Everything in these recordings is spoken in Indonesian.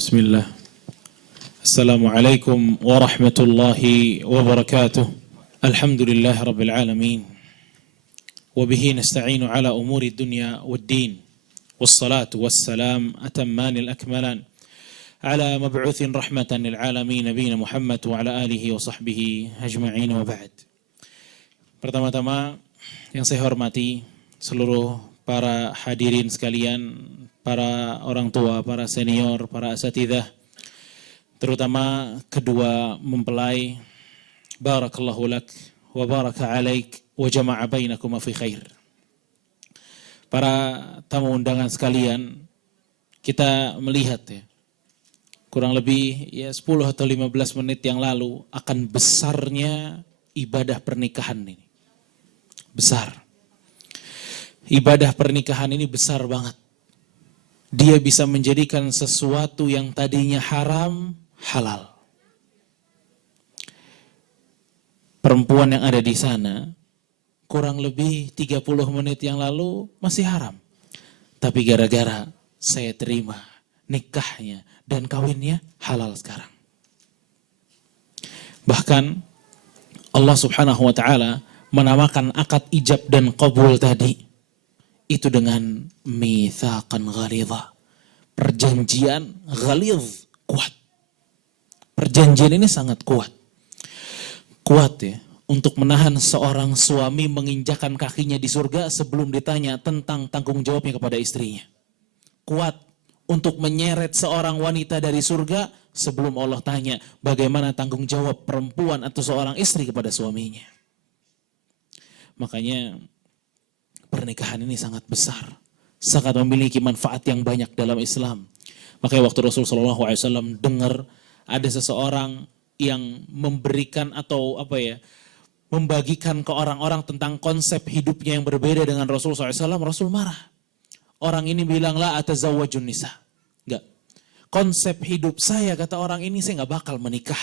Bismillah. Assalamualaikum warahmatullahi wabarakatuh. Alhamdulillah rabbil alamin. Wabihi nasta'inu ala umuri dunya wad-din. Wassalatu wassalam atammanil akmalan. Ala mab'uthin rahmatan lil alamin nabiyina Muhammad wa ala alihi wa sahbihi ajma'in wa ba'd. Pertama-tama yang saya hormati seluruh para hadirin sekalian, para orang tua, para senior, para asatidzah, terutama kedua mempelai. Barakallahu lak wa baraka alaik wa jama'a bainakuma fi khair. Para tamu undangan sekalian, kita melihat ya, kurang lebih 10 atau 15 menit yang lalu akan besarnya ibadah pernikahan ini. Besar. Ibadah pernikahan ini besar banget. Dia bisa menjadikan sesuatu yang tadinya haram, halal. Perempuan yang ada di sana, kurang lebih 30 menit yang lalu masih haram. Tapi gara-gara saya terima nikahnya dan kawinnya halal sekarang. Bahkan Allah subhanahu wa ta'ala menamakan akad ijab dan qabul tadi itu dengan mitsaqan ghalidha. Perjanjian ghalidh, kuat. Perjanjian ini sangat kuat. Kuat ya, untuk menahan seorang suami menginjakan kakinya di surga sebelum ditanya tentang tanggung jawabnya kepada istrinya. Kuat untuk menyeret seorang wanita dari surga sebelum Allah tanya bagaimana tanggung jawab perempuan atau seorang istri kepada suaminya. Makanya pernikahan ini sangat besar, sangat memiliki manfaat yang banyak dalam Islam. Makanya waktu Rasulullah SAW dengar ada seseorang yang memberikan atau membagikan ke orang-orang tentang konsep hidupnya yang berbeda dengan Rasulullah SAW, Rasul marah. Orang ini bilang, la atazawwajun nisa. Enggak. Konsep hidup saya, kata orang ini, saya enggak bakal menikah.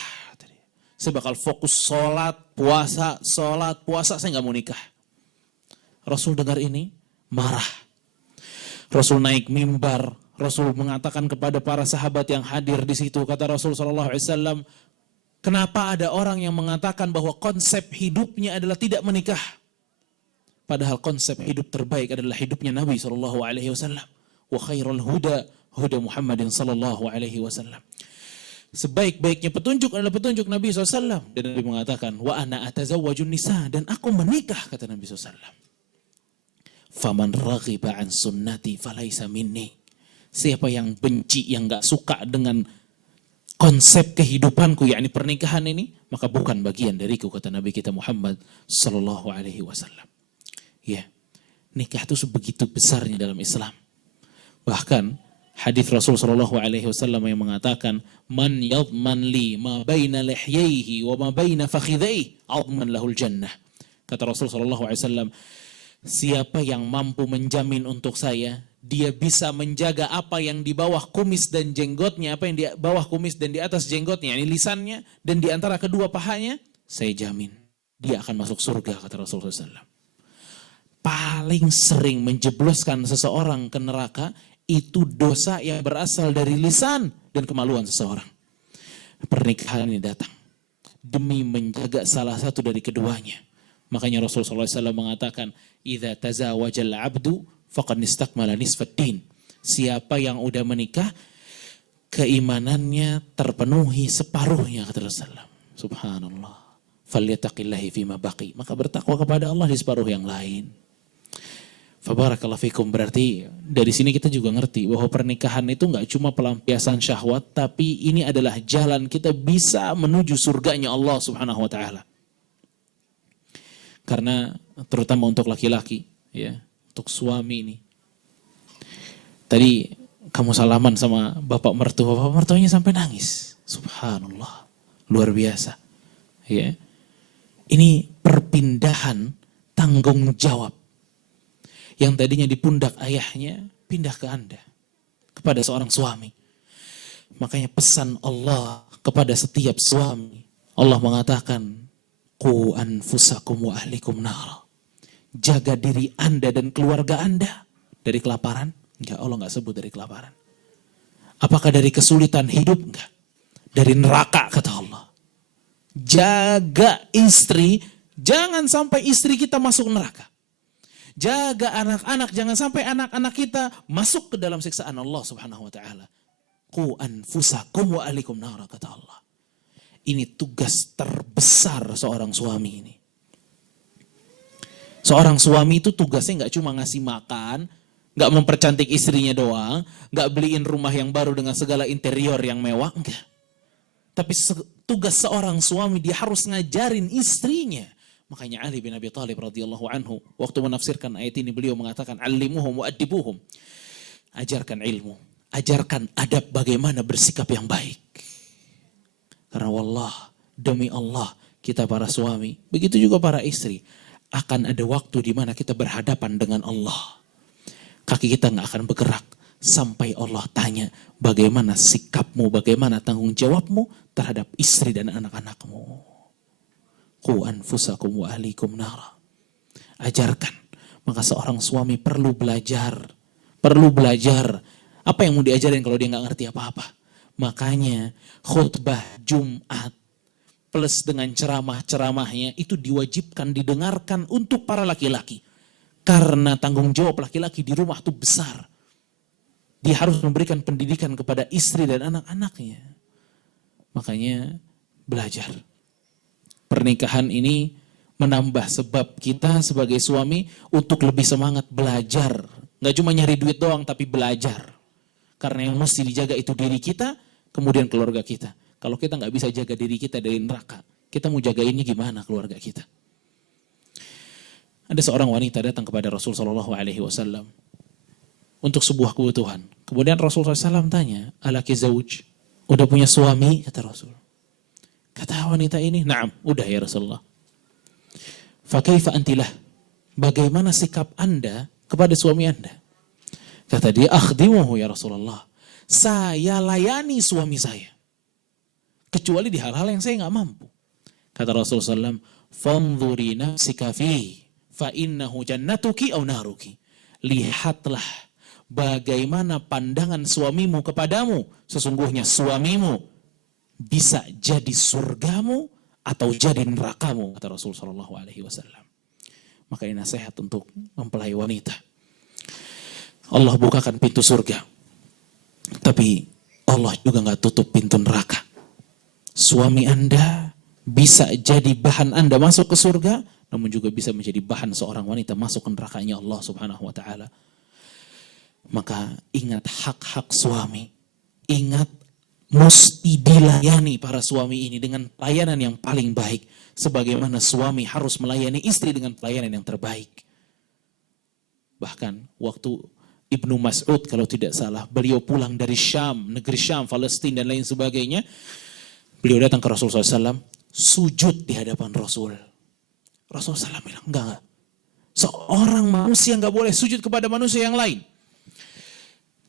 Saya bakal fokus sholat, puasa, saya enggak mau nikah. Rasul dengar ini, marah. Rasul naik mimbar, Rasul mengatakan kepada para sahabat yang hadir di situ, kata Rasul SAW, kenapa ada orang yang mengatakan bahwa konsep hidupnya adalah tidak menikah? Padahal konsep hidup terbaik adalah hidupnya Nabi SAW. Wa khairul huda, huda Muhammadin SAW. Sebaik-baiknya petunjuk adalah petunjuk Nabi SAW. Dan Nabi mengatakan, wa ana atazawwajun nisa, dan aku menikah, kata Nabi SAW. Faman raghiba an sunnati falaisa minni. Siapa yang benci, yang gak suka dengan konsep kehidupanku, yakni pernikahan ini, maka bukan bagian dariku, kata Nabi kita Muhammad sallallahu alaihi wasallam. Ya, nikah itu sebegitu besarnya dalam Islam. Bahkan hadis Rasul sallallahu alaihi wasallam yang mengatakan, man yadman li ma baina lihyaihi wa ma baina fakhidhaihi adman lahul jannah. Kata Rasul sallallahu alaihi wasallam, siapa yang mampu menjamin untuk saya, dia bisa menjaga apa yang di bawah kumis dan jenggotnya, apa yang di bawah kumis dan di atas jenggotnya, ini lisannya, dan di antara kedua pahanya, saya jamin dia akan masuk surga, kata Rasulullah SAW. Paling sering menjebloskan seseorang ke neraka itu dosa yang berasal dari lisan dan kemaluan seseorang. Pernikahan ini datang demi menjaga salah satu dari keduanya. Makanya Rasulullah SAW mengatakan, idza tazawajal abdu faqad istakmala nisfad din. Siapa yang udah menikah, keimanannya terpenuhi separuhnya, kata Rasulullah. Subhanallah. Falyattaqillahi fima baqi. Maka bertakwa kepada Allah di separuh yang lain. Fabarakallahu fikum. Berarti dari sini kita juga ngerti bahwa pernikahan itu enggak cuma pelampiasan syahwat, tapi ini adalah jalan kita bisa menuju surganya Allah Subhanahu wa taala. Karena terutama untuk laki-laki, ya, untuk suami ini. Tadi kamu salaman sama bapak mertuanya sampai nangis. Subhanallah, luar biasa. Ya, ini perpindahan tanggung jawab yang tadinya di pundak ayahnya pindah ke Anda, kepada seorang suami. Makanya pesan Allah kepada setiap suami, Allah mengatakan, qu anfusakum wa ahlikum nar. Jaga diri Anda dan keluarga Anda dari kelaparan. Enggak, Allah enggak sebut dari kelaparan. Apakah dari kesulitan hidup? Enggak. Dari neraka, kata Allah. Jaga istri, jangan sampai istri kita masuk neraka. Jaga anak-anak, jangan sampai anak-anak kita masuk ke dalam siksaan Allah Subhanahu wa taala. Qu anfusakum wa ahlikum nara, kata Allah. Ini tugas terbesar seorang suami ini. Seorang suami itu tugasnya nggak cuma ngasih makan, nggak mempercantik istrinya doang, nggak beliin rumah yang baru dengan segala interior yang mewah, enggak. Tapi tugas seorang suami, dia harus ngajarin istrinya. Makanya Ali bin Abi Thalib radhiyallahu anhu waktu menafsirkan ayat ini, beliau mengatakan allimuhum wa adibuhum. Ajarkan ilmu, ajarkan adab bagaimana bersikap yang baik. Karena wallah, demi Allah, kita para suami, begitu juga para istri, akan ada waktu di mana kita berhadapan dengan Allah. Kaki kita nggak akan bergerak sampai Allah tanya bagaimana sikapmu, bagaimana tanggung jawabmu terhadap istri dan anak-anakmu. Qu anfusakum wa ahlikum nara. Ajarkan. Maka seorang suami perlu belajar. Perlu belajar. Apa yang mau diajarin kalau dia nggak ngerti apa-apa? Makanya khutbah Jumat plus dengan ceramah-ceramahnya itu diwajibkan didengarkan untuk para laki-laki. Karena tanggung jawab laki-laki di rumah itu besar. Dia harus memberikan pendidikan kepada istri dan anak-anaknya. Makanya belajar. Pernikahan ini menambah sebab kita sebagai suami untuk lebih semangat belajar. Nggak cuma nyari duit doang, tapi belajar. Karena yang mesti dijaga itu diri kita, kemudian keluarga kita. Kalau kita nggak bisa jaga diri kita dari neraka, kita mau jagainnya gimana keluarga kita? Ada seorang wanita datang kepada Rasul Shallallahu Alaihi Wasallam untuk sebuah kebutuhan. Kemudian Rasul SAW tanya, alaki zauj, udah punya suami? Kata Rasul. Kata wanita ini, na'am, udah ya Rasulullah. Fakaifa antilah, bagaimana sikap anda kepada suami anda? Kata dia, akhdimuhu ya Rasulullah, saya layani suami saya. Kecuali di hal-hal yang saya gak mampu. Kata Rasulullah SAW, fanzuri nafsika fihi, fa innahu jannatuki au naruki. Lihatlah bagaimana pandangan suamimu kepadamu. Sesungguhnya suamimu bisa jadi surgamu atau jadi nerakamu, kata Rasul Shallallahu Alaihi Wasallam. Maka ini nasihat untuk mempelai wanita. Allah bukakan pintu surga, tapi Allah juga nggak tutup pintu neraka. Suami anda bisa jadi bahan anda masuk ke surga, namun juga bisa menjadi bahan seorang wanita masuk ke nerakanya Allah Subhanahu Wa Taala. Maka ingat hak-hak suami, ingat mesti dilayani para suami ini dengan pelayanan yang paling baik. Sebagaimana suami harus melayani istri dengan pelayanan yang terbaik. Bahkan waktu Ibnu Mas'ud kalau tidak salah, beliau pulang dari Syam, negeri Syam, Palestina dan lain sebagainya. Beliau datang ke Rasulullah SAW, sujud di hadapan Rasul. Rasulullah SAW bilang, enggak. Seorang manusia enggak boleh sujud kepada manusia yang lain.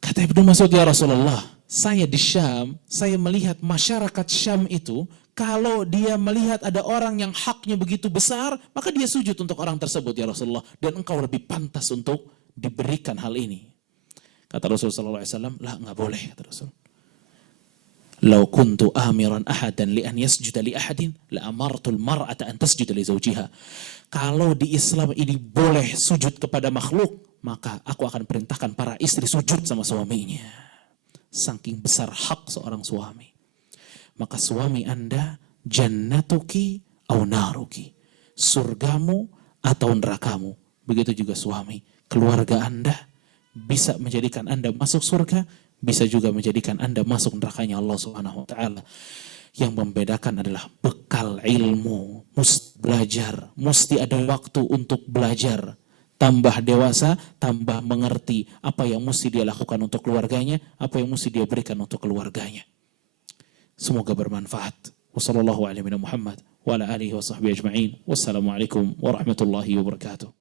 Kata Ibnu Mas'ud, ya Rasulullah, saya di Syam, saya melihat masyarakat Syam itu, kalau dia melihat ada orang yang haknya begitu besar, maka dia sujud untuk orang tersebut ya Rasulullah. Dan engkau lebih pantas untuk diberikan hal ini. Kata Rasulullah SAW, lah nggak boleh, kata Rasul. Lau kuntu amiran ahadan li an yasjuda li ahadin, la amartul mar'ata an tasjuda li zawjiha. Kalau di Islam ini boleh sujud kepada makhluk, maka aku akan perintahkan para istri sujud sama suaminya. Saking besar hak seorang suami. Maka suami anda jannatuki au naruki, surgamu atau nerakamu. Begitu juga suami, keluarga anda bisa menjadikan anda masuk surga, bisa juga menjadikan anda masuk nerakanya Allah Subhanahu Wa Taala. Yang membedakan adalah bekal ilmu, mesti belajar, mesti ada waktu untuk belajar. Tambah dewasa, tambah mengerti apa yang mesti dia lakukan untuk keluarganya, apa yang mesti dia berikan untuk keluarganya. Semoga bermanfaat. Wassalamualaikum warahmatullahi wabarakatuh.